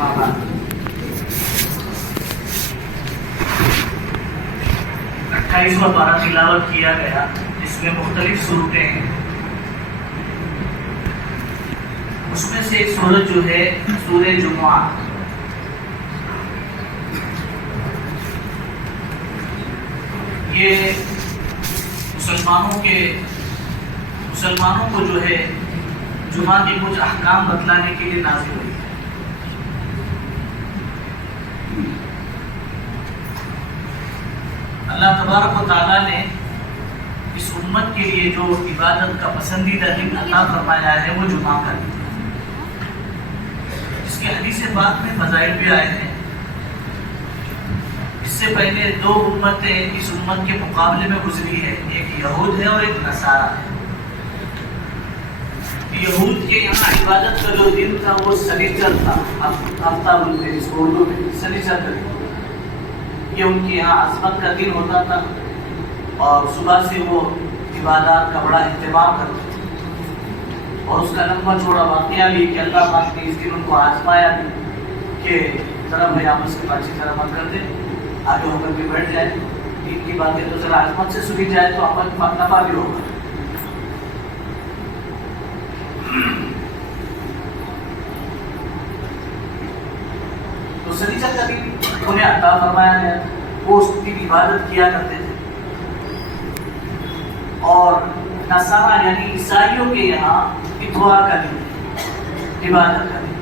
بعد 28واں پارہ تلاوت کیا گیا، اس میں مختلف صورتیں ہیں. اس میں سے ایک سورت جو ہے سورہ جمعہ. یہ مسلمانوں کو جو ہے جمعہ کے کچھ احکام بتلانے کے لیے نازل ہوئی. اللہ تبارک و تعالیٰ نے اس امت کے لیے جو عبادت کا پسندیدہ دن عطا فرمایا ہے وہ جمعہ کا دن، جس کے حدیث پاک میں فضائل بھی آئے ہیں. اس سے پہلے دو امتیں اس امت کے مقابلے میں گزری ہے، ایک یہود ہے اور ایک نصارہ ہے. یہود کے یہاں عبادت کا جو دن تھا وہ سنیچر تھا، ہفتہ بولتے ہیں اس کو اردو میں، سنیچر کا دن. یہ ان کے یہاں عظمت کا دن ہوتا تھا اور صبح سے وہ عبادات کا بڑا اہتمام کرتے تھے. اور اس کا لمبا چوڑا واقعہ بھی کہ اللہ پاک نے اس دن ان کو آزمایا بھی کہ ذرا بھائی آپس کی بات چیت ذرا مت کر دیں، آگے ہو کر کے بیٹھ جائے، دین کی باتیں تو ذرا عظمت سے سنی جائے تو عمل نفع بھی ہوگا. تو سنیچر کا دن انہیں عطا فرمایا گیا، وہ اس کی عبادت کیا کرتے تھے. اور نصارہ یعنی عیسائیوں کے یہاں اتوار کا دن، عبادت کا دن.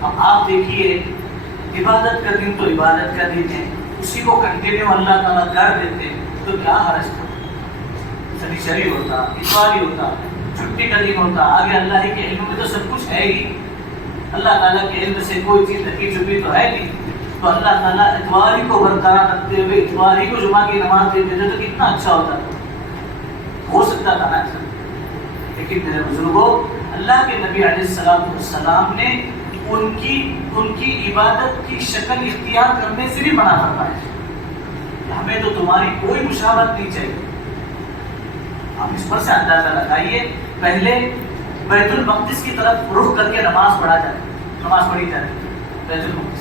اب آپ دیکھیے عبادت کا دن تو عبادت کا دن ہے، اسی کو کنٹینیو اللہ تعالیٰ کر دیتے تو کیا حرج تھا. سنیچری ہوتا، اتواری ہوتا، چھٹی کا دن ہوتا، آگے اللہ کے علم میں تو سب کچھ ہے ہی. اللہ تعالیٰ کے علم سے کوئی چیز ڈھکی چھپی تو ہے نہیں. تو اللہ تعالیٰ اتوار ہی کو برقرار رکھتے ہوئے اتوار ہی کو جمعہ کی نماز دے دیتے تو کتنا اچھا ہوتا تھا، ہو سکتا تھا نا اچھا. لیکن میرے بزرگوں، اللہ کے نبی علیہ السلام نے ان کی عبادت کی شکل اختیار کرنے سے بھی منع فرمایا کہ ہمیں تو تمہاری کوئی مشابہت نہیں چاہیے. آپ اس پر سے اندازہ لگائیے، پہلے بیت المقدس کی طرف رخ کر کے نماز پڑھی جاتی بیت المقدس.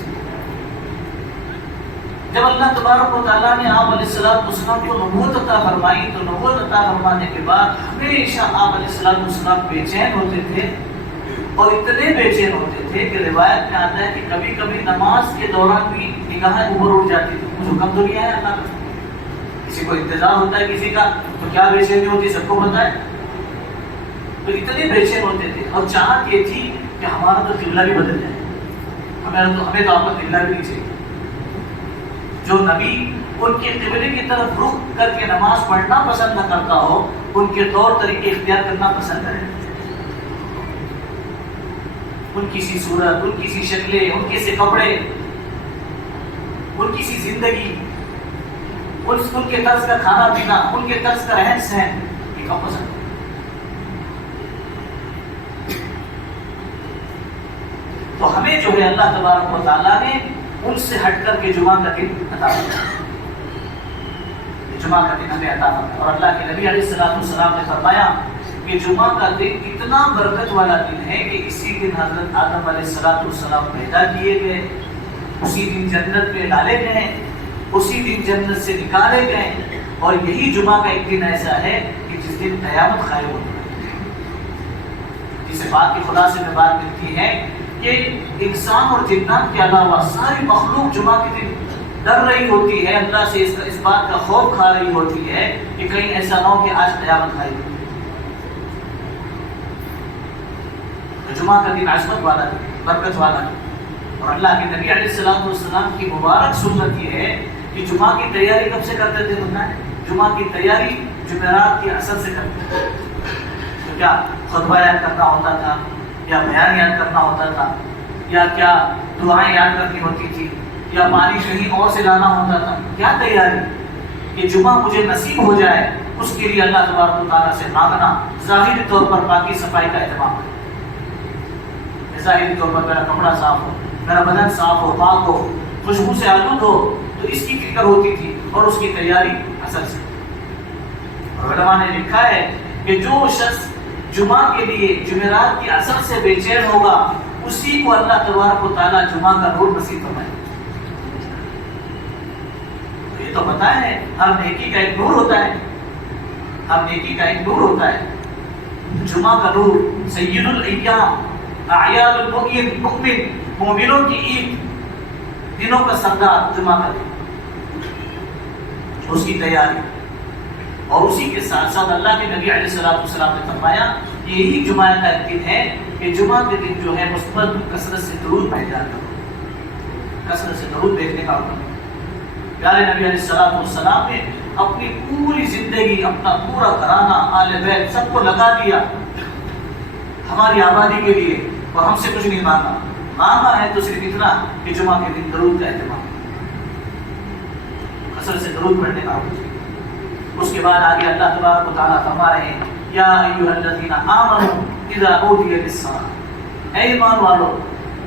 جب اللہ تبارک و تعالیٰ نے آپ علیہ السلام کو نبوت عطا فرمائی تو نبوت عطا فرمانے کے بعد ہمیشہ آپ علیہ السلام بے چین ہوتے تھے، اور اتنے بے چین ہوتے تھے کہ روایت میں آتا ہے کہ کبھی کبھی نماز کے دوران بھی نگاہیں اوپر اٹھ جاتی تھی. کچھ حکم تو نہیں ہے اللہ کا، کسی کو انتظار ہوتا ہے کسی کا تو کیا بے چینی ہوتی ہے سب کو پتہ ہے. تو اتنے بے چین ہوتے تھے اور چاہت یہ تھی کہ ہمارا تو قبلہ بھی بدل جائے، ہمیں تو آپ کا قبلہ بھی نہیں چاہیے. جو نبی ان کے قبلے کی طرف رخ کر کے نماز پڑھنا پسند نہ کرتا ہو، ان کے طور طریقے اختیار کرنا پسند کرے. ان کی سی صورت، ان کی سی شکلیں، ان کے سے کپڑے، ان کی سی زندگی، ان کے طرز کا کھانا پینا، ان کے طرز کا رہن سہن، یہ کب پسند. تو ہمیں جو ہے اللہ تبارک و تعالیٰ نے ان سے ہٹ کر کے جمعہ کا دن عطا فرمایا، جمعہ کا دن ہمیں عطا فرمایا. اور اللہ کے نبی علیہ السلام نے فرمایا کہ جمعہ کا دن اتنا برکت والا دن ہے کہ اسی دن حضرت آدم علیہ السلام پیدا کیے گئے، اسی دن جنت میں ڈالے گئے، اسی دن جنت سے نکالے گئے. اور یہی جمعہ کا ایک دن ایسا ہے کہ جس دن قیامت قائم ہوتی ہے. جسے بات کی خدا سے میں بات ملتی ہے کہ انسان اور جنات کے علاوہ ساری مخلوق جمعہ کے دن ڈر رہی ہوتی ہے، اللہ سے اس بات کا خوف کھا رہی ہوتی ہے کہ کہیں ایسا نہ ہو کہ آج قیامت قائم ہو. جمعہ کا دن عظمت والا دن، برکت والا دن. اور اللہ کے نبی علیہ السلام کی مبارک سنت یہ ہے کہ جمعہ کی تیاری کب سے کرتے تھے؟ جمعہ کی تیاری جمعرات کی اثر سے کرتے تھے. تو کیا خطبہ یاد کرنا ہوتا تھا، یا بیان یاد کرنا ہوتا تھا، یا کیا دعائیں یاد کرنی ہوتی تھی، یا پانی کہیں اور سے لانا ہوتا تھا؟ کیا تیاری کہ جمعہ مجھے نصیب ہو جائے، اس کے لیے اللہ تبارک و تعالیٰ سے مانگنا، ظاہری طور پر پاکی صفائی کا اہتمام کرنا. ظاہری طور پر میرا کپڑا صاف ہو، میرا بدن صاف ہو، پاک ہو، خوشبو سے آلود ہو، تو اس کی فکر ہوتی تھی اور اس کی تیاری اصل سے. علماء نے لکھا ہے کہ جو شخص جمعہ کے لیے جمعرات کی اثر سے بے چین ہوگا اسی کو اللہ تبارک و تعالیٰ جمعہ کا نور نصیب فرمائے. یہ تو پتہ ہے ہر نیکی کا ایک نور ہوتا ہے، ہر نیکی کا ایک نور ہوتا ہے. جمعہ کا نور سید الایام، اعیاد المؤمن، مومنوں کی عید، دنوں کا سردار جمعہ کا دن، اس کی تیاری. اور اسی کے ساتھ ساتھ اللہ کے نبی علیہ السلام نے فرمایا یہی جمعہ کا ایک دن ہے کہ جمعہ کے دن جو ہے مثبت کثرت سے درود بھیجا کرو، کثرت سے درود بھیجنے کا حکم ہے. پیارے نبی علیہ السلام نے اپنی پوری زندگی، اپنا پورا گھرانہ، آل بیت سب کو لگا دیا ہماری آبادی کے لیے، اور ہم سے کچھ نہیں مانگا. مانگا ہے تو صرف اتنا کہ جمعہ کے دن درود کا اہتمام، کثرت سے درود پڑھنے کا حکم. اس کے بعد آگے اللہ تبارک و تعالیٰ فرما رہے ہیں یا ایھا الذین آمنوا اذا نودی للصلاۃ، اے ایمان والو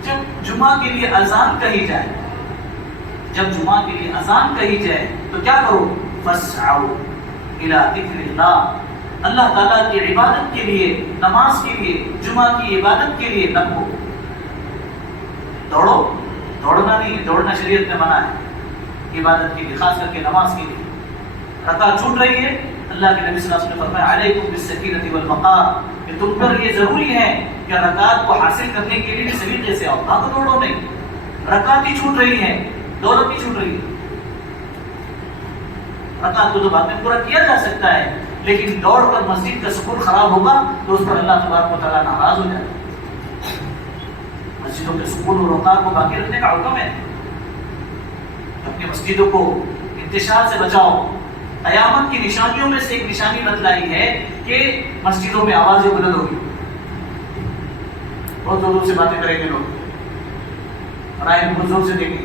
جب جمعہ کے لیے اذان کہی جائے، جب جمعہ کے لیے اذان کہی جائے تو کیا کرو؟ فاسعوا الی ذکر اللہ، اللہ تعالیٰ کی عبادت کے لیے، نماز کے لیے، جمعہ کی عبادت کے لیے لگو. دوڑو، دوڑنا نہیں، دوڑنا شریعت میں منع ہے عبادت کے لیے، خاص کر کے نماز کے لیے. رکعت چھوٹ رہی ہے، اللہ کے نبی صلی اللہ علیہ وسلم نے فرمایا علیکم بالسکینۃ والوقار، کہ تم پر یہ ضروری ہے کہ رکعت کو حاصل کرنے کے لیے سلیقے سے آؤ، بھاگو دوڑو نہیں. رکعت ہی چھوٹ رہی ہے، دولت ہی چھوٹ رہی ہے. رکعت کو تو بعد میں پورا کیا جا سکتا ہے، لیکن دوڑ کر مسجد کا سکون خراب ہوگا تو اس پر اللہ تبارک و تعالیٰ ناراض ہو جائے گا. مسجدوں کے سکون اور وقار کو باقی رکھنے کا حکم ہے. اپنی مسجدوں کو انتشار سے بچاؤ. قیامت کی نشانیوں میں سے ایک نشانی بتلائی ہے کہ مسجدوں میں آوازیں بلند ہوگی، بہت زور زور سے باتیں کریں گے لوگ، رائے بہت زور سے دیں گے،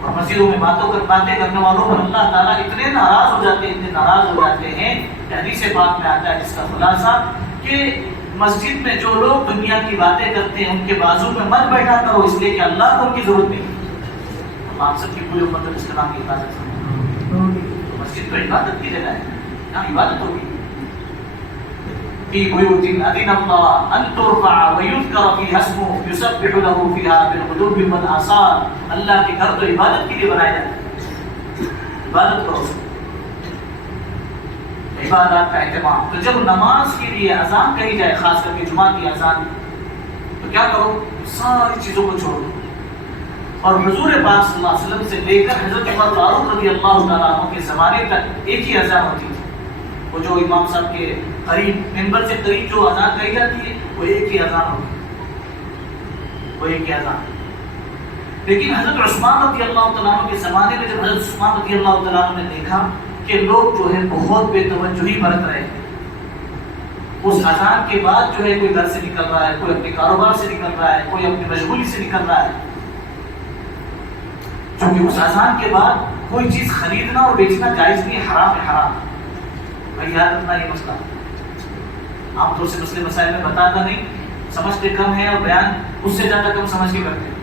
اور مسجدوں میں باتیں کرنے والوں پر اللہ تعالیٰ اتنے ناراض ہو جاتے ہیں، اتنے ناراض ہو جاتے ہیں کہ حدیث پاک میں آتا ہے جس کا خلاصہ کہ مسجد میں جو لوگ دنیا کی باتیں کرتے ہیں ان کے بازو میں مت بیٹھا کرو، اس لیے کہ اللہ کو ان کی ضرورت نہیں. آپ سب کی پوری امت اسلام کی حفاظت کریں. مسجد تو عبادت کی جگہ ہے، یہاں عبادت ہوگی. فی بیوت اذن اللہ ان ترفع ویذکر فیہا اسمہ یسبح لہ فیہا بالغدو والآصال. اللہ کے گھر تو عبادت کے لیے بنائے جاتے ہیں، عبادت کرو، عبادات کا اہتمام. تو جب نماز کے لیے اذان کہی جائے، خاص کر کے جمعہ کی اذان، تو کیا کرو؟ ساری چیزوں کو چھوڑ دو. اور حضور پاک صلی اللہ علیہ وسلم سے لے کر حضرت عمر فاروق رضی اللہ تعالیٰ عنہ کے زمانے تک ایک ہی اذان ہوتی تھی. وہ جو امام صاحب کے قریب، ممبر سے قریب جو اذان کہی جاتی ہے وہ ایک ہی اذان ہوتی ہے، وہ ایک ہی اذان. لیکن حضرت عثمان رضی اللہ تعالیٰ عنہ کے زمانے میں جب حضرت عثمان رضی اللہ تعالیٰ عنہ نے دیکھا کہ لوگ جو ہے بہت بے توجہی برت رہے ہیں، اس اذان کے بعد جو ہے کوئی گھر سے نکل رہا ہے، کوئی اپنے کاروبار سے نکل رہا ہے، کوئی اپنی مشغولی سے نکل رہا ہے، چونکہ اس اذان کے بعد کوئی چیز خریدنا اور بیچنا جائز نہیں، حرام ہے، حرام. بھائی یاد رکھنا یہ مسئلہ عام طور سے مسئلے مسائل میں بتاتا نہیں، سمجھتے کم ہے اور بیان اس سے زیادہ کم سمجھ کے کرتے ہیں.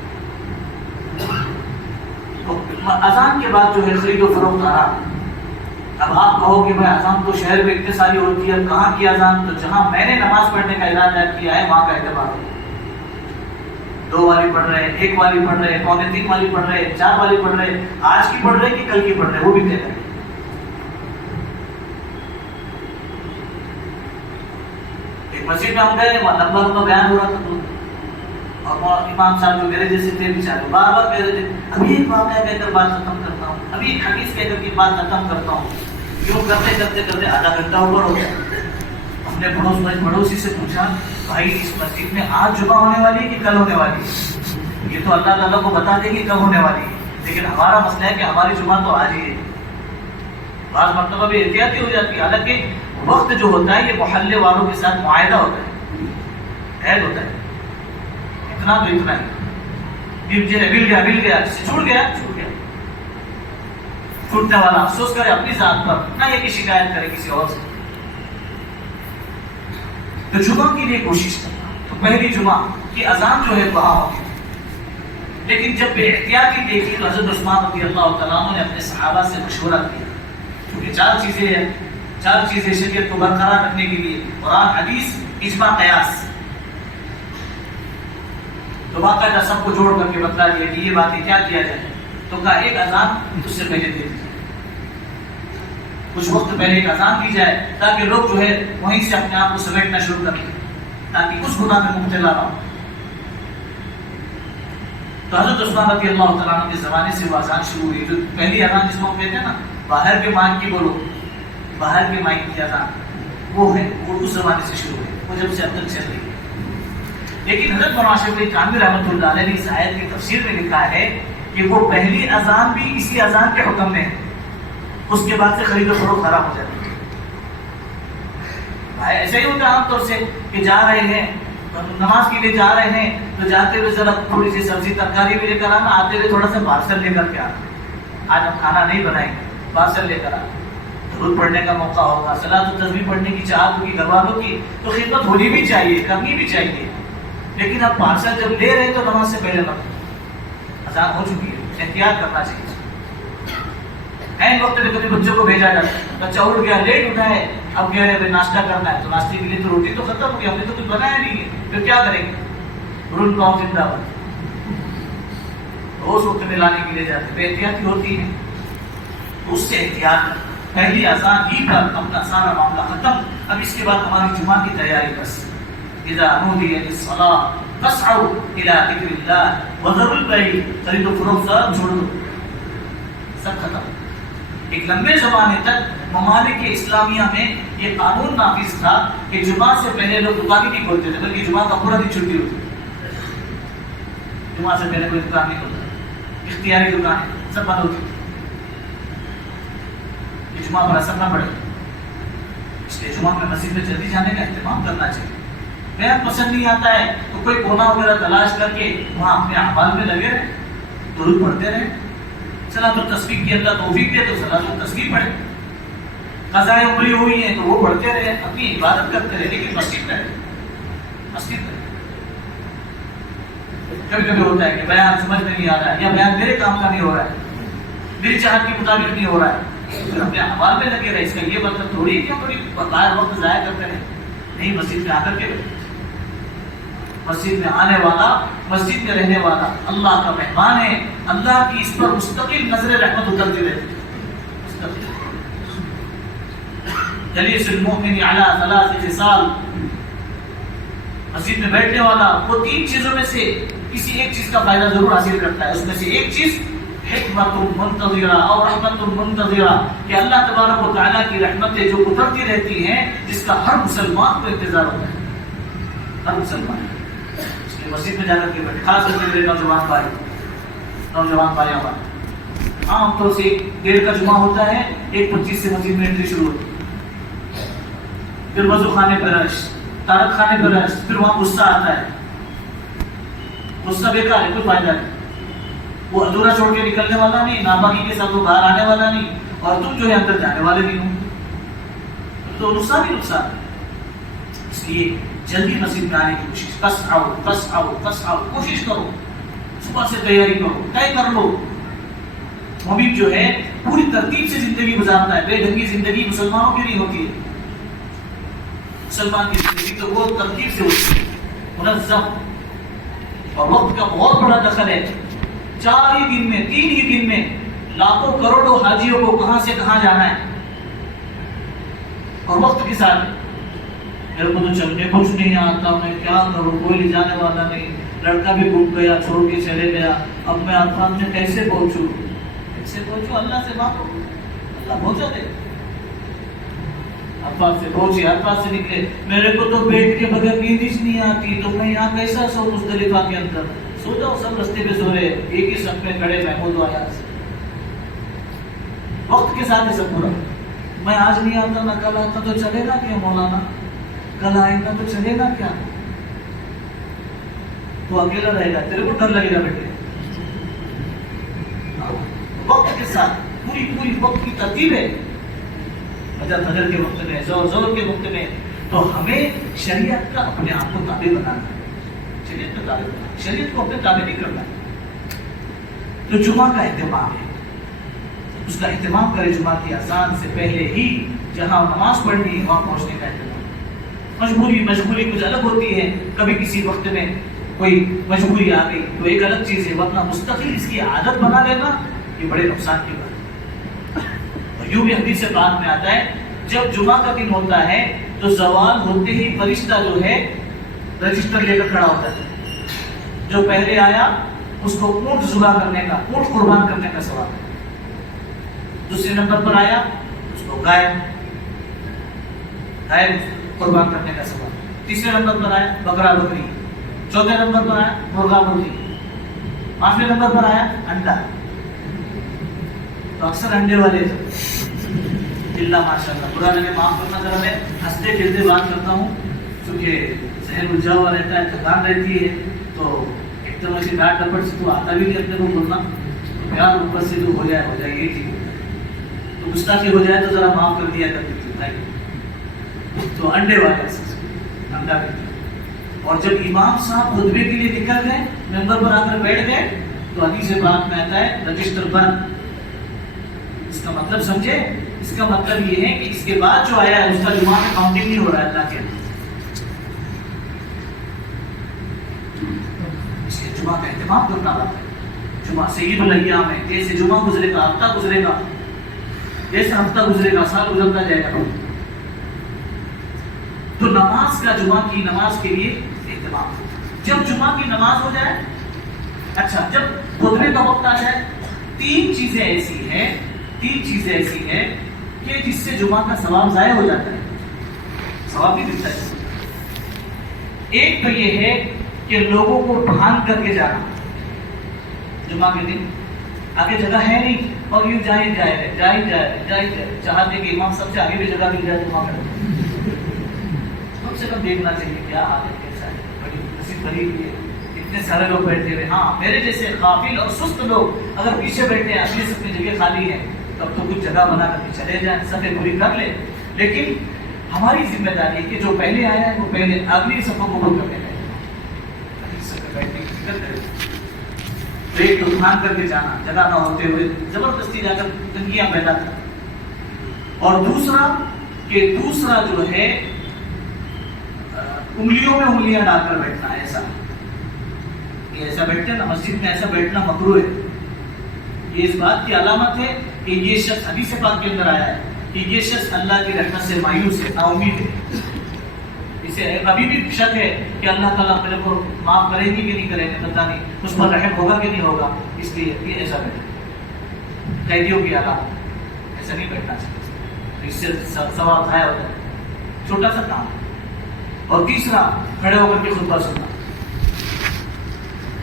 تو اذان کے بعد جو ہے خرید و فروخت حرام. اب آپ کہو کہ بھائی اذان تو شہر میں اتنے ساری ہوتی ہے، کہاں کی اذان؟ تو جہاں میں نے نماز پڑھنے کا ارادہ کیا ہے وہاں کا اعتبار ہے. 2 والی پڑھ رہے، 1 والی پڑھ رہے، 2.75 والی پڑھ رہے، 4 والی پڑھ رہے، آج کی پڑھ رہے کہ کل کی پڑھ رہے، وہ بھی طے کریں. ایک مسجد میں ہم گئے، لمبا بیان ہو رہا تھا، اور امام صاحب جو میرے جیسے تھے بیچارے بار بار کہہ رہے تھے ابھی ایک واقعہ کہہ کر بات ختم کرتا ہوں، ابھی ایک حدیث کہہ کر کے بات ختم کرتا ہوں. یوں کرتے کرتے کرتے آدھا گھنٹہ اوپر ہو گیا. ہم نے پڑوسی سے پوچھا بھائی اس مسجد میں آج جمعہ ہونے والی ہے کہ کل ہونے والی ہے؟ یہ تو اللہ تعالیٰ کو بتا دیں گے کب ہونے والی ہے، لیکن ہمارا مسئلہ ہے کہ ہماری جمعہ تو آج ہی ہے. بعض مرتبہ بھی احتیاطی ہو جاتی ہے، حالانکہ وقت جو ہوتا ہے یہ محلے والوں کے ساتھ معاہدہ ہوتا ہے، عہد ہوتا ہے، اتنا تو اتنا ہی، مل گیا چھوٹ گیا، چھوٹنے والا افسوس کرے اپنی ذات پر، نہ یہ کہ شکایت کرے کسی اور سے. تو جمعہ کے لیے کوشش کرنا. تو پہلی جمعہ کی اذان جو ہے وہاں ہوتی، لیکن جب بے احتیاطی دیکھی تو حضرت عثمان رضی اللہ تعالیٰ عنہ نے اپنے صحابہ سے مشورہ کیا، کیونکہ 4 چیزیں ہیں، 4 چیزیں شریعت کو برقرار رکھنے کے لیے: قرآن، حدیث، اجماع، قیاس. تو باقاعدہ سب کو جوڑ کر کے بتلا دیا کہ یہ باتیں کیا کیا جائے. تو کہا ایک اذان اس سے پہلے دے دی جائے, کچھ وقت پہلے ایک اذان دی جائے تاکہ لوگ جو ہے وہیں سے اپنے آپ کو سمیٹنا شروع کر دیں, تاکہ اس گناہ میں مبتلا نہ ہو. تو حضرت عثمان رضی اللہ تعالیٰ عنہ کے زمانے سے وہ اذان شروع ہوئی, جو پہلی اذان جس کو ہم کہتے ہیں نا باہر کے مائک کی بولو, باہر کے مائک کی اذان, وہ ہے وہ اس زمانے سے شروع ہوئی, وہ جب سے اب تک چل رہی ہے. لیکن حضرت مولانا شیخ علی تھانوی رحمۃ اللہ علیہ نے اس آیت کی تفسیر میں لکھا ہے کہ وہ پہلی اذان بھی اسی اذان کے حکم میں ہے, اس کے بعد سے خرید و فروخت حرام ہو جاتی ہے. بھائی ایسا ہی ہوتا ہے عام طور سے کہ جا رہے ہیں نماز کے لیے جا رہے ہیں تو جاتے ہوئے ذرا تھوڑی سی سبزی ترکاری بھی لے کر آنا, آتے ہوئے تھوڑا سا پارسل لے کر کے آنا, آج ہم کھانا نہیں بنائیں گے پارسل لے کر آنا. درود پڑھنے کا موقع ہوگا, صلاۃ و تسبیح پڑھنے کی چاہت ہوگی گھر والوں کی, تو خدمت ہونی بھی چاہیے, کرنی بھی چاہیے. لیکن اب پارسل جب لے رہے تو نماز سے پہلے مت, اذان ہو چکی ہے, احتیاط کرنا چاہیے. این وقت میں کبھی بچوں کو بھیجا جاتا ہے, بچہ اٹھ گیا لیٹ اٹھا ہے, اب کہہ رہے ناشتہ کرنا ہے, تو ناشتے کے لیے تو روٹی تو ختم ہو گئی, ہم نے تو کچھ بنایا نہیں ہے, پھر کیا کریں گے؟ رول پاؤ زندہ باد, اس وقت میں لانے کے لیے جاتے, بے احتیاطی ہوتی ہے. اس سے احتیاط, پہلی اذان ہی پر اپنا سارا معاملہ ختم. اب اس کے بعد ہماری جمعہ کی تیاری بس. اذا نودی للصلاۃ فاسعوا الى ذکر اللہ وذروا البیع, خرید و فروخت سب چھوڑ دو, سب ختم. ایک لمبے زمانے تک ممالک اسلامیہ میں یہ قانون نافذ تھا کہ جمعہ سے پہلے لوگ دکان نہیں کھولتے تھے, بلکہ جمعہ کا پورا دن چھٹی ہوتی. جمعہ سے پہلے کوئی دکان نہیں کھولتا, اختیاری دکانیں سب بند ہوتی تھی. یہ جمعہ پر اثر نہ پڑے, اس لیے جمعہ میں مسجد میں جلدی جانے کا اہتمام کرنا چاہیے. بیان پسند نہیں آتا ہے تو کوئی کونا وغیرہ تلاش کر کے وہاں اپنے اعمال میں لگے رہے, درود پڑھتے رہے. صلاۃ التسبیح کی اللہ توفیق دے تو صلاۃ التسبیح پڑھے, قضائے عمری ہوئی ہیں تو وہ پڑھتے رہے, اپنی عبادت کرتے رہے, لیکن مسجد میں مسجد میں. کبھی کبھی ہوتا ہے کہ بیان سمجھ میں نہیں آ رہا ہے, یا بیان میرے کام کا نہیں ہو رہا ہے, میری چاہت کے مطابق نہیں ہو رہا ہے, پھر اپنے اعمال میں لگے رہے. اس کا یہ مطلب تھوڑی کہ تھوڑی باہر وقت ضائع کرتے رہے, نہیں, مسجد میں آ کر کے مسجد میں آنے والا, مسجد میں رہنے والا اللہ کا مہمان ہے. اللہ کی اس پر مستقل نظر رحمت اترتی رہتی ہے. جلیس المؤمن علی ثلاث خصال, مسجد میں بیٹھنے والا وہ 3 چیزوں میں سے کسی ایک چیز کا فائدہ ضرور حاصل کرتا ہے. اس میں سے ایک چیز حکمت منتظرہ اور رحمت منتظرہ, کہ اللہ تبارک و تعالیٰ کی رحمتیں جو اترتی رہتی ہیں, جس کا ہر مسلمان کو انتظار ہوتا ہے, ہر مسلمان. مسجد میں جا کر کے بیٹھے, خاص کر کے میرے نوجوان بھائی ہمارے عام طور سے 1:30 کا جمعہ ہوتا ہے, 1:25 سے مسجد میں انٹری شروع ہوتی ہے, پھر وضو خانے پر رش, طارق خانے پر رش, پھر وہاں غصہ آتا ہے. غصہ بیکار ہے, کوئی فائدہ نہیں. وہ ادھورا چھوڑ کے نکلنے والا نہیں, ناپاکی کے ساتھ وہ باہر آنے والا نہیں, اور تم جو ہے اندر جانے والے نہیں ہو, تو نقصان ہی نقصان ہے. اس لیے جلدی مسجد میں آنے کی کوشش, کوشش کرو, صبح سے تیاری کرو, طے کر لو. مومن جو ہے پوری ترتیب سے زندگی گزارتا ہے, بے ڈھنگی زندگی مسلمانوں کی نہیں ہوتی ہے. مسلمان کی زندگی تو وہ ترتیب سے ہوتی ہے, منظم, اور وقت کا بہت بڑا دخل ہے. 4 ہی دن میں, 3 ہی دن میں لاکھوں کروڑوں حاجیوں کو کہاں سے کہاں جانا ہے, اور وقت کے ساتھ. میرے کو تو چلنے کچھ نہیں آتا, میں کیا کروں, کوئی لے جانے والا نہیں, لڑکا بھی گم گیا, چھوڑ کے چلے گیا, اب میں عرفات میں کیسے پہنچوں, اللہ سے مانگو, اللہ پہنچا دے. عرفات سے پہنچے, عرفات سے نکلے, میرے کو تو بیٹھ کے بغیر نیند ہی نہیں آتی, تو میں یہاں کیسا سو مزدلفہ کے اندر. سو جاؤ, سب رستے پہ سو رہے, ایک ہی سب میں کھڑے, محمود و آیات سے. وقت کے ساتھ سب پورا. میں آج نہیں آتا, نہ کل آتا, تو چلے گا کیا مولانا, کل آئے گا تو چلے گا کیا, تو اکیلا رہے گا, تیرے کو ڈر لگے گا بیٹے. وقت کے ساتھ پوری وقت کی ترتیب ہے. فجر کے وقت میں, زور کے وقت میں, تو ہمیں شریعت کا اپنے آپ کو تابع بنانا ہے. شریعت کو اپنے تابع نہیں کرنا. تو جمعہ کا اہتمام ہے, اس کا اہتمام کرے. جمعہ کی اذان سے پہلے ہی جہاں نماز پڑھنی ہے وہاں پہنچنے کا اہتمام. مشغولی کچھ الگ ہوتی ہے, کبھی کسی وقت میں کوئی مجبوری آ گئی تو ایک الگ چیز ہے، ورنہ مستقل اس کی عادت بنا لینا یہ بڑے نقصان کی بات ہے۔ اور یوں بھی حدیث پاک میں آتا ہے جب جمعہ کا دن ہوتا ہے تو زوال ہوتے ہی فرشتہ جو ہے رجسٹر لے کر کھڑا ہوتا ہے، جو پہلے آیا اس کو اونٹ ذبح کرنے کا، اونٹ قربان کرنے کا ثواب ہے، دوسرے نمبر پر آیا اس کو گائے قربان کرنے کا ثواب، تیسرے نمبر پر آیا بکرا بکری، چوتھے نمبر پر آیا مرغا مرغی، پانچویں نمبر پر آیا انڈا۔ تو اکثر انڈے والے اللہ ماشاء اللہ برا لگے معاف کرنا، ذرا میں ہنستے کھیلتے بات کرتا ہوں کیونکہ ذہن الجھا ہوا رہتا ہے، تھکان رہتی ہے، تو ایک تو ایسی ڈانٹ ڈپٹ سے تو آتا بھی نہیں اپنے کو بولنا، تو پیار اوپر سے جو ہو جائے یہی ٹھیک ہوتا ہے، تو گستاخی ہو جائے تو ذرا معاف کر دیا کر دیتی۔ تو انڈے والے انڈا بھی، اور جب امام صاحب خطبے کے لیے نکل گئے ممبر پر آ کر بیٹھ گئے تو حدیث پاک میں آتا ہے رجسٹر بند۔ اس کا مطلب سمجھے، اس کا مطلب یہ ہے کہ اس کے بعد جو آیا ہے اس کا جمعہ میں کاؤنٹنگ نہیں ہو رہا ہے اللہ کے اندر، اس لیے جمعہ کا اہتمام کرنا ہوتا ہے۔ جمعہ سید الایام ہے، جیسے جمعہ گزرے گا ہفتہ گزرے گا، جیسے ہفتہ گزرے گا سال گزرتا جائے گا، تو نماز کا جمعہ کی نماز کے لیے اہتمام۔ جب جمعہ کی نماز ہو جائے، اچھا جب خطبے کا وقت آ جائے، تین چیزیں ایسی ہیں کہ جس سے جمعہ کا ثواب ضائع ہو جاتا ہے، ثواب بھی ملتا ہے۔ ایک تو یہ ہے کہ لوگوں کو ڈھانگ کر کے جانا، جمعہ کے دن آگے جگہ ہے نہیں اور یوں جائے چاہتے کہ امام سب سے آگے بھی جگہ مل جائے جمعہ میں، کم سے کم دیکھنا چاہیے کیا حال ہے، کیسا ہے، بڑی نصیب بھری ہوئی ہے، اتنے سارے لوگ بیٹھے ہوئے، ہاں میرے جیسے غافل اور سست لوگ اگر پیچھے بیٹھے ہیں، اگلی صف میں جگہ خالی ہے، تب تو کچھ جگہ بنا کر کے چلے جائیں، صفیں پوری کر لیں، لیکن ہماری ذمہ داری ہے کہ جو پہلے آیا ہے وہ پہلے اگلی صفوں کو پور کرنے لگے، اگلی صف میں بیٹھنے کی فکر کرے، ایک تو دھیان کر کے جانا، جگہ نہ ہوتے ہوئے زبردستی جا کر تنگیاں پیدا کرنا، اور دوسرا جو ہے انگلیوں میں انگلیاں ڈال کر بیٹھنا، ایسا بیٹھتے ہیں نا مسجد میں، ایسا بیٹھنا مکروہ ہے، یہ اس بات کی علامت ہے کہ یہ شخص حدیث پاک کے اندر آیا ہے کہ یہ شخص اللہ کی رحمت سے مایوس ہے، نا امید ہے، اسے ابھی بھی شک ہے کہ اللہ تعالیٰ میرے کو معاف کریں گے کہ نہیں کریں گے، پتہ نہیں اس پر رحم ہوگا کہ نہیں ہوگا، اس لیے یہ ایسا بیٹھے، قیدیوں کی علامت، ایسا نہیں بیٹھنا چاہیے، اس سے ثواب ضائع ہوتا ہے، چھوٹا سا کام۔ اور تیسرا کھڑے ہو کر کے خطبہ سننا،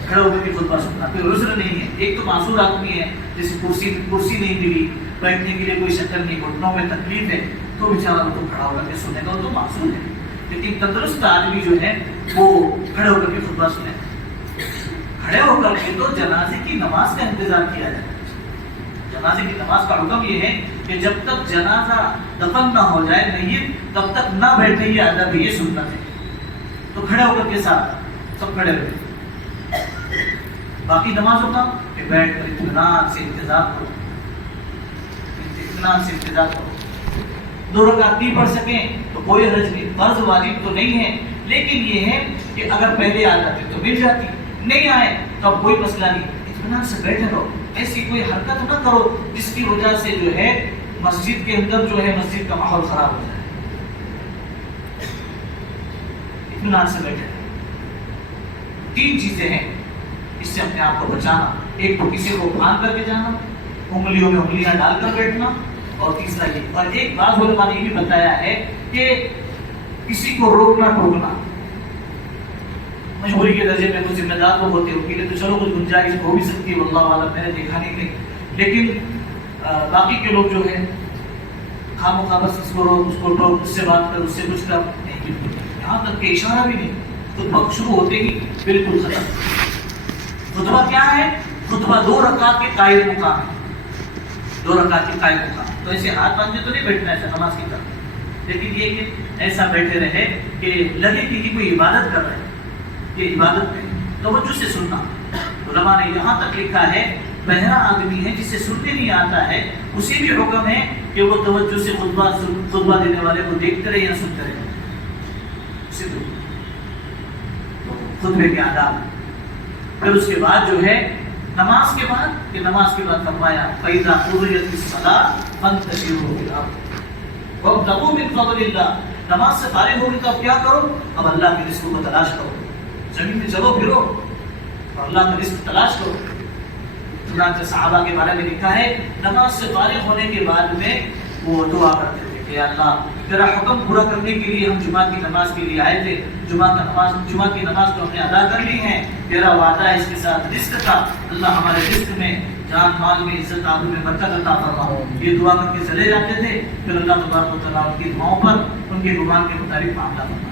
کھڑے ہو کر کے خطبہ سننا کوئی عذر نہیں ہے، ایک تو معذور آدمی ہے جیسے کرسی نہیں ملی، بیٹھنے کے لیے کوئی شکل نہیں، گھٹنوں میں تکلیف ہے، تو بیچارہ وہ تو کھڑا ہو کر کے سنے گا، وہ تو معذور ہے، لیکن تندرست آدمی جو ہے وہ کھڑے ہو کر کے خطبہ سنے، کھڑے ہو کر کے تو جنازے کی نماز کا انتظار کیا جائے۔ جنازے کی نماز کا حکم یہ ہے کہ جب تک جنازہ دفن نہ ہو جائے میت تب تک نہ بیٹھے، یہ ادب ہے، یہ سنت ہے، تو کھڑے ہو کر کے ساتھ سب کھڑے ہوئے، باقی نمازوں کا کہ بیٹھ کر اطمینان سے انتظار کرو، اطمینان سے انتظار کرو، 2 رکعت نہیں پڑھ سکیں تو کوئی حرج نہیں، فرض واجب تو نہیں ہے، لیکن یہ ہے کہ اگر پہلے آ جاتے تو مل جاتی، نہیں آئے تو اب کوئی مسئلہ نہیں، اطمینان سے بیٹھے رہو، ایسی کوئی حرکت نہ کرو جس کی وجہ سے جو ہے مسجد کے اندر جو ہے مسجد کا ماحول خراب ہو جائے، اطمینان سے بیٹھے رہو۔ 3 چیزیں ہیں اس سے اپنے آپ کو بچانا، ایک تو کسی کو باندھ کر کے جانا، انگلیوں میں انگلیاں ڈال کر بیٹھنا، اور تیسرا یہ، اور ایک بات علماء نے یہ بھی بتایا ہے کہ کسی کو روکنا ٹوکنا، مجبوری کے درجے میں کچھ ذمہ دار لوگ ہوتے ہیں، تو چلو کچھ گنجائش ہو بھی سکتی ہے، واللہ اعلم، میں نے دیکھا نہیں، لیکن باقی کے لوگ جو ہے خام خواہ بس اس کو روک، اس کو ٹوک، اس سے بات کر، اس سے کچھ کر، نہیں، یہاں تک کہ اشارہ بھی نہیں، تو وقت شروع ہوتے ہی بالکل ختم۔ خطبہ کیا ہے؟ خطبہ 2 رکعت کے قائم مقام ہے، 2 رکعت کے قائم مقام، تو ایسے ہاتھ باندھے تو نہیں بیٹھنا ایسا نماز کی طرح، لیکن یہ کہ ایسا بیٹھے رہے کہ لگے کہ یہ کوئی عبادت کر رہے ہیں، یہ عبادت ہے، توجہ سے سننا۔ علماء نے یہاں تک لکھا ہے بہرا آدمی ہے جسے سننے نہیں آتا ہے، اسی بھی حکم ہے کہ وہ توجہ سے خطبہ دینے والے کو دیکھتے رہے یا سنتے رہے، اسے تو خطبے کے آداب. پھر اس کے بعد جو ہے نماز کے بعد فرمایا فَإِذَا قُضِيَتِ الصَّلَاةُ فَانتَشِرُوا فِي الْأَرْضِ وَابْتَغُوا مِن فَضْلِ اللَّهِ. نماز سے فارغ ہوگی تو اب کیا کرو؟ اب اللہ کے رزق کو تلاش کرو، زمین میں چلو پھرو اور اللہ کا رزق تلاش کرو. چنانچہ صحابہ کے بارے میں لکھا ہے نماز سے فارغ ہونے کے بعد میں وہ دعا کرتے تھے کہ اللہ تیرا حکم پورا کرنے کے لیے ہم جمعہ کی نماز کے لیے آئے تھے، جمعہ کی نماز تو ہم نے ادا کر لی ہے، تیرا وعدہ ہے اس کے ساتھ رزق تھا، اللہ ہمارے رزق میں جان مال میں عزت آبرو میں برکت عطا فرما. یہ دعا کر کے چلے جاتے تھے. پھر اللہ تبارک و تعالیٰ ان کی دعاؤں پر ان کے گمان کے مطابق معاملہ فرما.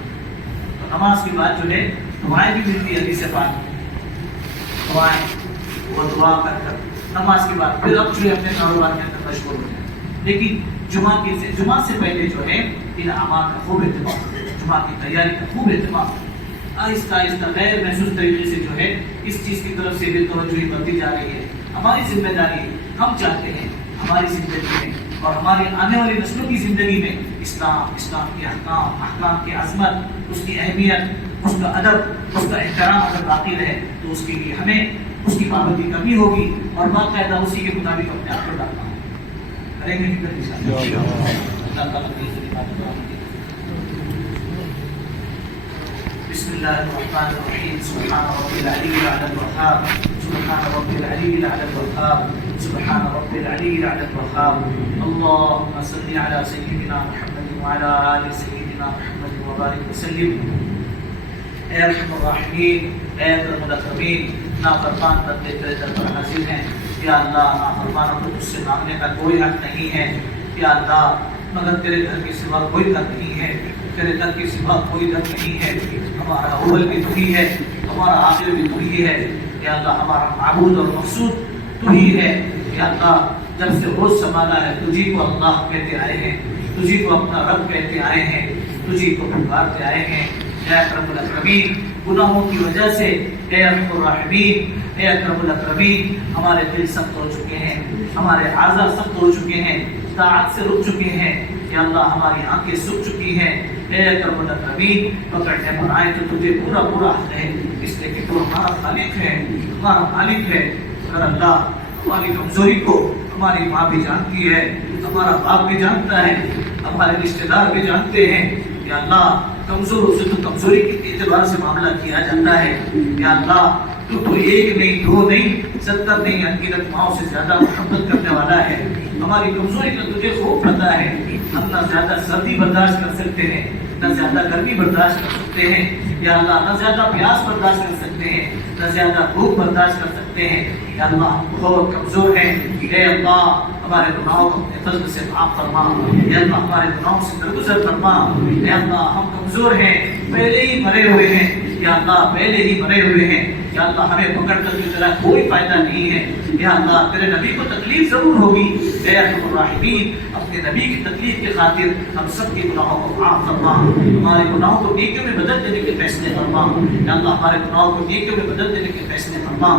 تو نماز کے بعد جو ہے دعائیں بھی ملتی ہے، حدیث پاک دعائیں، وہ دعا کر نماز کے بعد پھر اب جو ہے اپنے کاروبار کے اندر مشغول ہو جائیں. لیکن جمعہ سے پہلے جو ہے ان اعمال کا خوب اہتمام، جمعہ کی تیاری کا خوب اہتمام، آہستہ آہستہ غیر محسوس طریقے سے جو ہے اس چیز کی طرف سے بھی توجہ بڑھتی جا رہی ہے. ہماری ذمہ داری ہے، ہم چاہتے ہیں ہماری زندگی میں اور ہماری آنے والی نسلوں کی زندگی میں اسلام کے احکام کی عظمت، اس کی اہمیت، اس کا ادب، اس کا احترام اگر باقی رہے تو اس کے لیے ہمیں اس کی پابندی کرنی ہوگی اور باقاعدہ اسی کے مطابق اپنے آپ کو ڈالنا ہوگا. کریں گے نہیں کریں بسم اللہ الرحمن الرحیم. سبحان ربی العلی الاعلی الوهاب، سبحان ربی العلی الاعلی الوهاب، سبحان ربی العلی الاعلی الوهاب. اللهم صل على سيدنا محمد وعلى آل سيدنا محمد وبارك وسلم. اے ارحم الراحمین، اے اکرم الاکرمین، نافرمان بندے تیرے در پر حاضر ہیں. یا اللہ نافرمانوں کو تجھ سے مانگنے کا کوئی حق نہیں ہے. یا اللہ مگر تیرے گھر کے سوا کوئی در نہیں ہے، تیرے در کے سوا کوئی در نہیں ہے. ہمارا اول بھی تو ہی ہے، ہمارا آخر بھی تو ہی ہے. یا اللہ ہمارا معبود اور مقصود تو ہی ہے. یا اللہ جب سے ہوش سنبھالا ہے تجھی کو اللہ کہتے آئے ہیں، تجھی کو اپنا رب کہتے آئے ہیں، تجھی کو پکارتے آئے ہیں. اے اکرم الاکرمین، گناہوں کی وجہ سے اے ارحم الراحمین، اے اکرم الاکرمین ہمارے دل سخت ہو چکے ہیں، ہمارے اعضاء سخت ہو چکے ہیں، طاعت سے رک چکے ہیں. یا اللہ ہماری آنکھیں سوکھ چکی ہیں. اے اکرم الاکرمین پکڑنے پر آئے تو تجھے پورا حق ہے، اس لیے کہ تو ہمارا خالق ہے، ہمارا مالک ہے. اگر اللہ ہماری کمزوری کو ہماری ماں بھی جانتی ہے، ہمارا باپ بھی جانتا ہے، ہمارے رشتے دار بھی جانتے ہیں. یا اللہ کمزوروں سے تو کمزوری کے اعتبار سے معاملہ کیا جاتا ہے. یا اللہ تو ایک نہیں، دو نہیں، 70 نہیں، انگنت ماؤں سے زیادہ محبت کرنے والا ہے. ہماری کمزوری کا تجھے خوب پتہ ہے. ہم نہ زیادہ سردی برداشت کر سکتے ہیں، نہ زیادہ گرمی برداشت کر سکتے ہیں. یا اللہ نہ زیادہ پیاس برداشت کر سکتے ہیں، نہ زیادہ بھوک برداشت کر سکتے ہیں. یا اللہ ہم بہت کمزور ہیں. اے اللہ ہمارے گناہوں کو اپنے فضل سے معاف فرما. یا اللہ ہمارے گناہوں سے درگزر فرما. اے اللہ ہم کمزور ہیں، پہلے ہی مرے ہوئے ہیں. یا اللہ پہلے ہی مرے ہوئے ہیں. یا اللہ ہمیں پکڑ کر جو تیرا کوئی فائدہ نہیں ہے. یا اللہ تیرے نبی کو تکلیف ضرور ہوگی. اے ارحم الراحمین اپنے نبی کی تکلیف کی خاطر ہم سب کے گناہوں کو معاف فرما. ہمارے گناہوں کو نیکیوں میں بدل دینے کے فیصلے فرما. یا اللہ ہمارے گناہوں کو نیکیوں میں بدل دینے کے فیصلے فرما.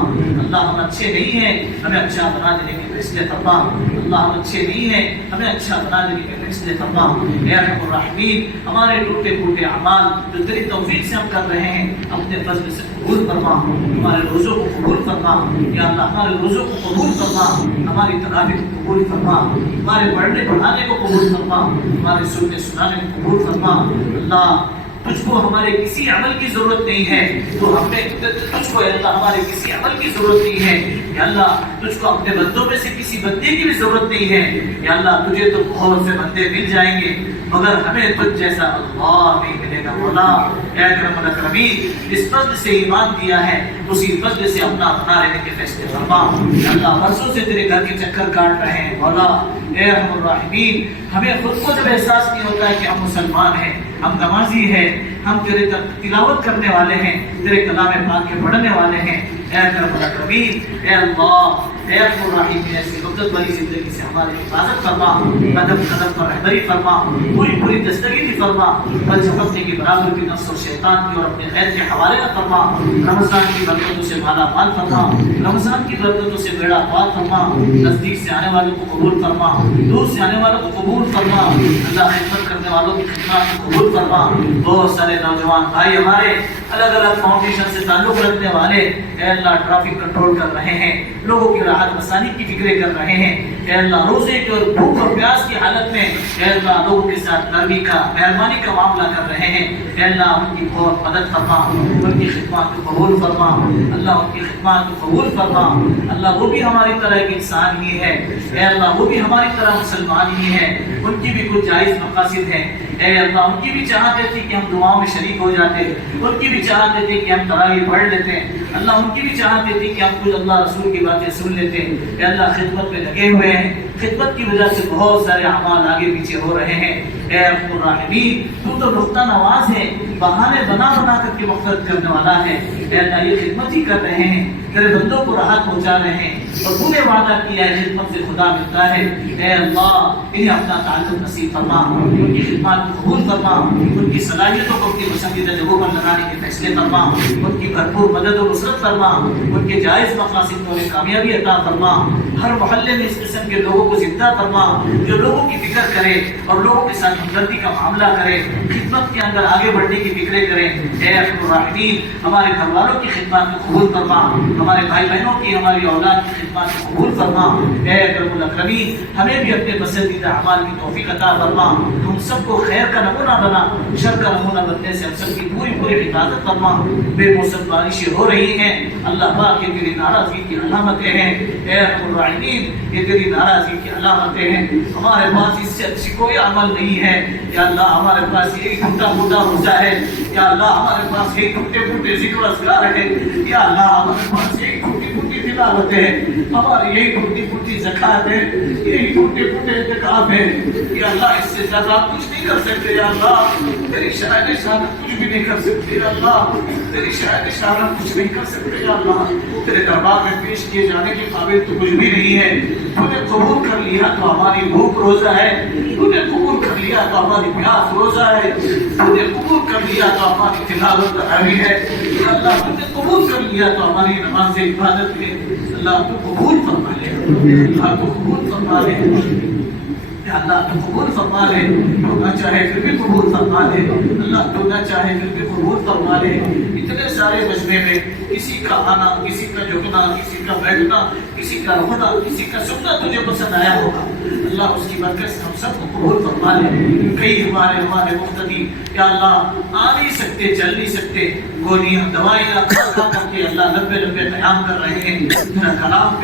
اللہ ہم اچھے نہیں ہیں، ہمیں اچھا بنا دینے کے فیصلے فرما. اللہ ہم اچھے نہیں ہیں، ہمیں اچھا بنا دینے کے فیصلے فرما. اے ارحم الراحمین ہمارے ٹوٹے پھوٹے اعمال جو تیری توفیق سے ہم کر رہے ہیں اپنے فضل سے قبول فرما. ہمارے روزوں کو قبول فرما. یا اللہ ہمارے روزوں کو قبول فرما، ہماری تراویح کو قبول فرما، ہمارے پڑھنے پڑھانے کو قبول فرما، ہمارے سننے سنانے کو قبول فرما. اللہ تجھ کو ہمارے کسی عمل کی ضرورت نہیں ہے، تو ہمیں تجھ کو اللہ ہمارے کسی عمل کی ضرورت نہیں ہے. یا اللہ تجھ کو اپنے بندوں میں سے کسی بندے کی بھی ضرورت نہیں ہے. یا اللہ تجھے تو بہت سے بندے مل جائیں گے مگر ہمیں تجھ جیسا اللہ نہیں ملے گا. مولا اے اکرم الاکرمین اس فضل سے ایمان دیا ہے، اسی فضل سے اپنا اپنا رہنے کے فیصلے فرما. یا اللہ برسوں سے تیرے گھر کے چکر کاٹ رہے ہیں. مولا اے ارحم الراحمین ہمیں خود کو جب احساس نہیں ہوتا ہے کہ ہم مسلمان ہیں، ہم نمازی ہیں، ہم تیرے تلاوت کرنے والے ہیں، تیرے کلام پاک کے پڑھنے والے ہیں. اے اکرم الاکرمین اے اللہ اے ارحم الراحمین ایسی غفلت والی زندگی سے ہماری حفاظت فرما، قدم قدم پر رہبری فرما، پوری پوری دستگیری فرما، بل جھپکنے کی برابر بھی نفس اور شیطان کی اور اپنے غیر کے حوالے نہ فرما، رمضان کی برکتوں سے مالا مال فرما، رمضان کی برکتوں سے بیڑا پار فرما، نزدیک سے آنے والوں کو قبول فرما، دور سے آنے والوں کو قبول فرما، اللہ خدمت کرنے والوں کی خدمات کو قبول فرما۔ بہت سارے نوجوان بھائی ہمارے الگ الگ فاؤنڈیشن سے تعلق رکھنے والے اے اللہ ٹریفک کنٹرول کر رہے ہیں، لوگوں کی راحت آسانی کی فکریں کر رہے ہیں، اے اللہ روزے کی اور بھوک اور پیاس کی حالت میں اے اللہ لوگوں کے ساتھ نرمی کا مہربانی کا معاملہ کر رہے ہیں، اے اللہ ان کی بہت مدد فرما، ان کی خدمات کو قبول فرما، اللہ ان کی خدمات کو قبول فرما، اللہ وہ بھی ہماری طرح ایک انسان ہی ہے، اے اللہ وہ بھی ہماری طرح مسلمان ہی ہے، ان کی بھی کچھ جائز مقاصد ہیں، اے اللہ ان کی بھی چاہتے تھی کہ ہم دعاؤں میں شریک ہو جاتے، ان کی بھی چاہتے تھے کہ ہم تراویح پڑھ لیتے، اللہ ان کی بھی چاہتے تھے کہ ہم کچھ اللہ رسول کی باتیں سن لیتے، اے اللہ خدمت میں لگے ہوئے ہیں، خدمت کی وجہ سے بہت سارے اعمال آگے پیچھے ہو رہے ہیں، اے ارحم الراحمین تو نقطہ نواز ہے، بہانے بنا بنا کر کے مغفرت کرنے والا ہے، اے اللہ یہ خدمت ہی کر رہے ہیں، تیرے بندوں کو راحت پہنچا رہے ہیں، اور تو نے وعدہ کیا ہے خدمت سے خدا ملتا ہے، اے اللہ انہیں اپنا تعلق نصیب فرما، ان کی خدمات کو قبول فرما، ان کی صلاحیتوں کو اپنی پسندیدہ جگہوں پر لگانے کے فیصلے فرما، ان کی بھرپور مدد و نصرت فرما، ان کے جائز مقاصد میں انہیں کامیابی عطا فرما، ہر محلے میں اس قسم کے لوگوں کو زندہ فرما جو لوگوں کی فکر کرے اور لوگوں کے ساتھ ہمدردی کا معاملہ کرے، خدمت کے اندر آگے بڑھنے کی فکریں کریں، اے ارحم الراحمین ہمارے گھر والوں کی خدمات کو قبول فرما، ہمارے بھائی بہنوں کی ہماری اولاد کی خدمات کو قبول فرما، اے اکرم الاکرمین ہمیں بھی اپنے پسندیدہ اعمال کی توفیق عطا فرما، ہم سب کو خیر کا نمونہ بنا، شر کا نمونہ بننے سے ہم سب کی پوری پوری حفاظت فرما، بے موسم بارشیں ہو رہی ہیں اللہ پاک یہ تیری ناراضگی کی علامتیں ہیں، اے ارحم الراحمین یہ تیری ناراضگی کی علامتیں ہیں، ہمارے پاس اس سے اچھی کوئی عمل نہیں ہے، یا اللہ ہمارے پاس ایک ٹوٹا پھوٹا روزہ ہے، یا اللہ ہمارے پاس ایک ٹوٹے پھوٹے ذکر اذکار ہے، یا اللہ ہمارے پاس ایک ٹوٹی پھوٹی تلاوت ہے، ہماری یہی ٹوٹی پھوٹی زکات ہے، یہی ٹوٹے پھوٹے اعتکاف ہے، یا اللہ اس سے زیادہ کچھ نہیں کر سکتے، یا اللہ تیری شاید شہادت کچھ بھی نہیں کر سکتے، یا اللہ تیری شاید شہادت کچھ نہیں کر سکتے، یا اللہ تیرے دربار میں پیش کیے جانے کے قابل تو کچھ بھی نہیں ہے، تو نے قبول کر لیا تو ہماری بھوک روزہ ہے، تو نے قبول کر لیا تو ہماری پیاس روزہ ہے، تو نے قبول کر لیا تو ہماری تلاوت تراویح ہے، یا اللہ تو نے قبول کر لیا تو ہماری نماز عبادت ہے، اللہ تو قبول فرما لے، اللہ تو قبول فرما لے، یا اللہ تو قبول فرما لے، تو نہ چاہے پھر بھی قبول فرما لے، اللہ تو نہ چاہے پھر بھی قبول فرما لے، اتنے سارے مجمع میں کسی کا آنا، کسی کا جھکنا، کسی کا بیٹھنا، کسی کا رہنا، کسی کا سننا تجھے پسند آیا ہوگا، اللہ اس کی برکت سے ہم سب کو قبول فرما لے، کئی ہمارے مقتدی یا اللہ آ نہیں سکتے، چل نہیں سکتے، گولیاں دوائیاں کھا کر کے اللہ لمبے لمبے قیام کر رہے ہیں، تیرا کلام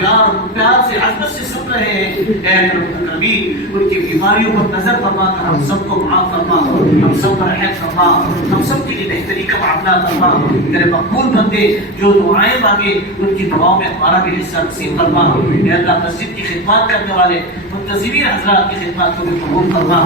پیار سے عظمت سے سن رہے ہیں، اے اکرم الاکرمین ان کی بیماریوں پر نظر فرما کر ہم سب کو معاف فرما، ہم سب پر رحم فرما، ہم سب کے لیے بہتری کا معاملہ فرما، تیرے مقبول بندے جو دعائیں مانگے ان کی دعاؤں میں ہمارا بھی حصہ نصیب فرما، اے اللہ مسجد کی خدمات کرنے والے منتظرین حضرات کی خدمات کو بھی قبول فرما،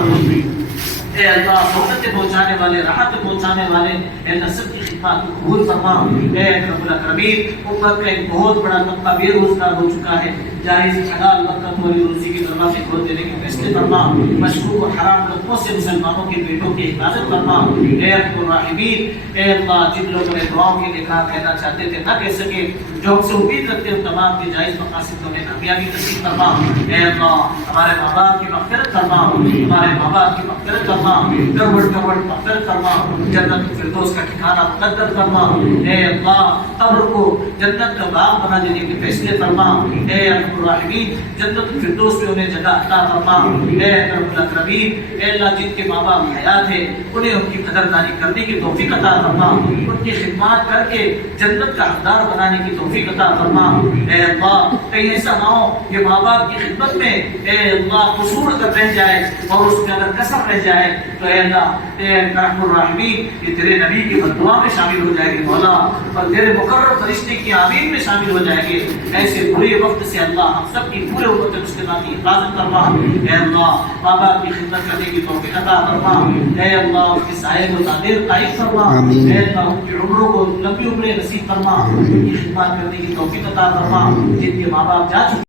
اے اللہ سہولتیں پہنچانے والے، راحت پہنچانے والے، اے اللہ سب کی خدمات کو قبول فرما، اے اکرم الاکرمین امت کا ایک بہت بڑا طبقہ بے روزگار ہو چکا ہے، جائز حلال برکت والی روزی کے دروازے کھول دینے کے فیصلے فرما، مشکوک اور حرام لقموں سے مسلمانوں کے پیٹوں کی حفاظت فرما، اے ارحم الراحمین اے اللہ جن لوگوں نے دعاؤں کے لیے کہنا چاہتے تھے نہ کہہ سکے، جو ہم سے امید رکھتے ہیں تمام کے جائز مقاصد میں کامیابی نصیب فرما، اے اللہ ہمارے ماں باپ کی مغفرت فرما، ہمارے ماں باپ کی مغفرت فرما، کروڑ کروڑ مغفرت فرما، جنت الفردوس کا ٹھکانہ مقدر فرما، اے اللہ قبر کو جنت کا باغ بنا دینے کے فیصلے فرما، اے ارحم الراحمین جنت الفردوس میں انہیں جگہ عطا فرما، اے اکرم الاکرمین اے اللہ جن کے ماں باپ حیات ہیں انہیں ان کی قدردانی کرنے کی توفیق عطا فرما، ان کی خدمات کر کے جنت کا حقدار بنانے کی توفیق عطا فرما، اے اللہ کہیں ایسا نہ ہو کہ ماں باپ کی خدمت میں اے اللہ قصور اگر رہ جائے اور اس میں اگر کسر رہ جائے تو اے اللہ اے ارحم الراحمین یہ تیرے نبی کی بددعا میں شامل ہو جائے گی مولا، اور تیرے مقرر فرشتے کی آمین میں شامل ہو جائے گی، ایسے برے وقت سے اللہ ہم سب کی پورے امت مسلمہ کی حفاظت فرما، اے اللہ ماں باپ کی خدمت کرنے کی توفیق عطا فرما، اے اللہ ان کے سائے کو تعدیر قائم فرما، اے اللہ ان کی عمروں کو لمبی عمریں نصیب فرما، ان کی خدمات کرنے کی توفیق عطا فرما، جن کے ماں باپ جا چکے